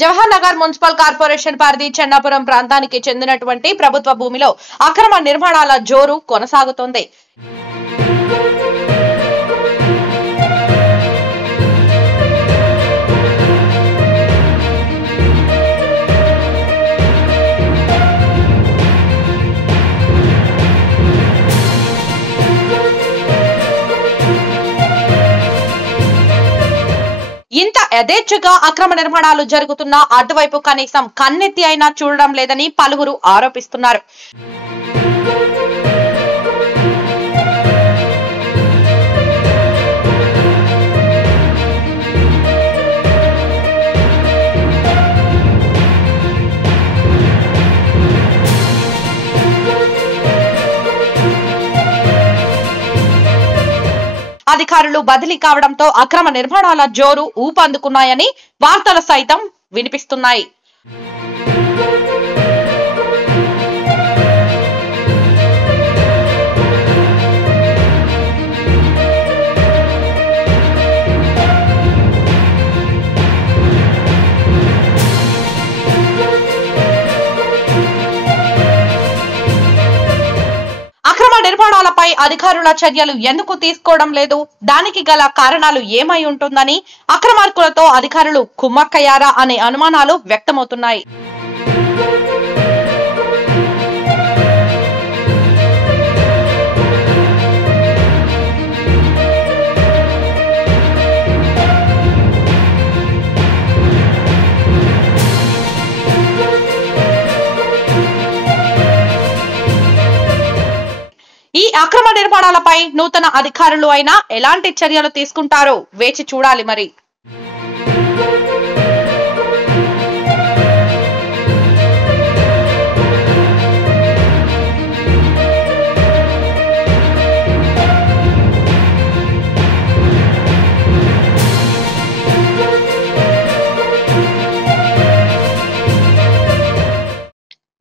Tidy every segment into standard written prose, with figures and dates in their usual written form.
Jawahar Nagar municipal corporation పరిధి చెన్నాపురం ప్రాంతానికి చెందినటువంటి ప్రభుత్వ భూమిలో అక్రమ నిర్మాణాల జోరు కొనసాగుతోంది. ఇంత యథేచ్ఛగా అక్రమ నిర్మాణాలు జరుగుతున్నా అటువైపు కనీసం కన్నెత్తి అయినా చూడడం లేదని పలువురు ఆరోపిస్తున్నారు. అధికారులు బదిలీ కావడంతో అక్రమ నిర్మాణాల జోరు ఊపందుకున్నాయని వార్తలు సైతం వినిపిస్తున్నాయి. నిర్మాణాలపై అధికారుల చర్యలు ఎందుకు తీసుకోవడం లేదు, దానికి గల కారణాలు ఏమై ఉంటుందని, అక్రమార్కులతో అధికారులు కుమ్మక్కయ్యారా అనే అనుమానాలు వ్యక్తమవుతున్నాయి. ఈ అక్రమ నిర్మాణాలపై నూతన అధికారులు అయినా ఎలాంటి చర్యలు తీసుకుంటారో వేచి చూడాలి మరి.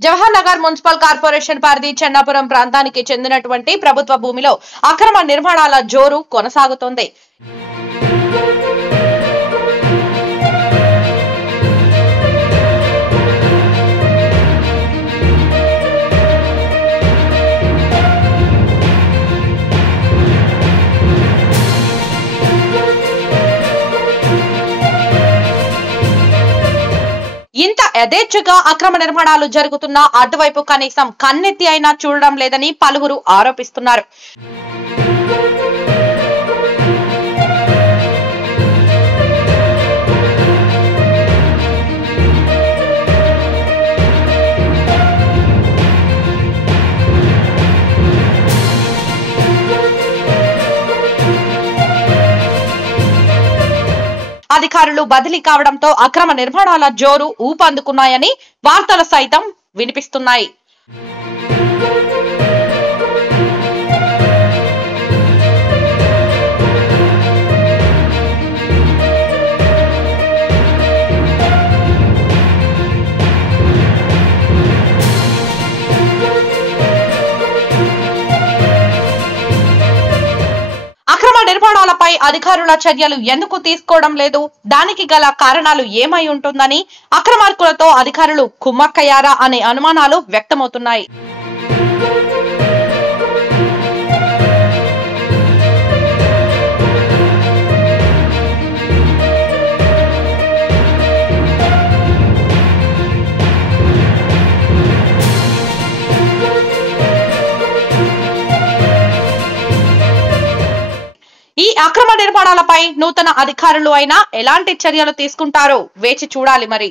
జవహర్ నగర్ మున్సిపల్ కార్పొరేషన్ పరిధి చెన్నాపురం ప్రాంతానికి చెందినటువంటి ప్రభుత్వ భూమిలో అక్రమ నిర్మాణాల జోరు కొనసాగుతోంది. ఇంత యథేచ్ఛగా అక్రమ నిర్మాణాలు జరుగుతున్నా అటువైపు కనీసం కన్నెత్తి అయినా చూడడం లేదని పలువురు ఆరోపిస్తున్నారు. అధికారులు బదిలీ కావడంతో అక్రమ నిర్మాణాల జోరు ఊపందుకున్నాయని వార్తలు సైతం వినిపిస్తున్నాయి. నిర్మాణాలపై అధికారుల చర్యలు ఎందుకు తీసుకోవడం లేదు, దానికి గల కారణాలు ఏమై ఉంటుందని, అక్రమార్కులతో అధికారులు కుమ్మక్కయ్యారా అనే అనుమానాలు వ్యక్తమవుతున్నాయి. ఈ అక్రమ నిర్మాణాలపై నూతన అధికారులు అయినా ఎలాంటి చర్యలు తీసుకుంటారో వేచి చూడాలి మరి.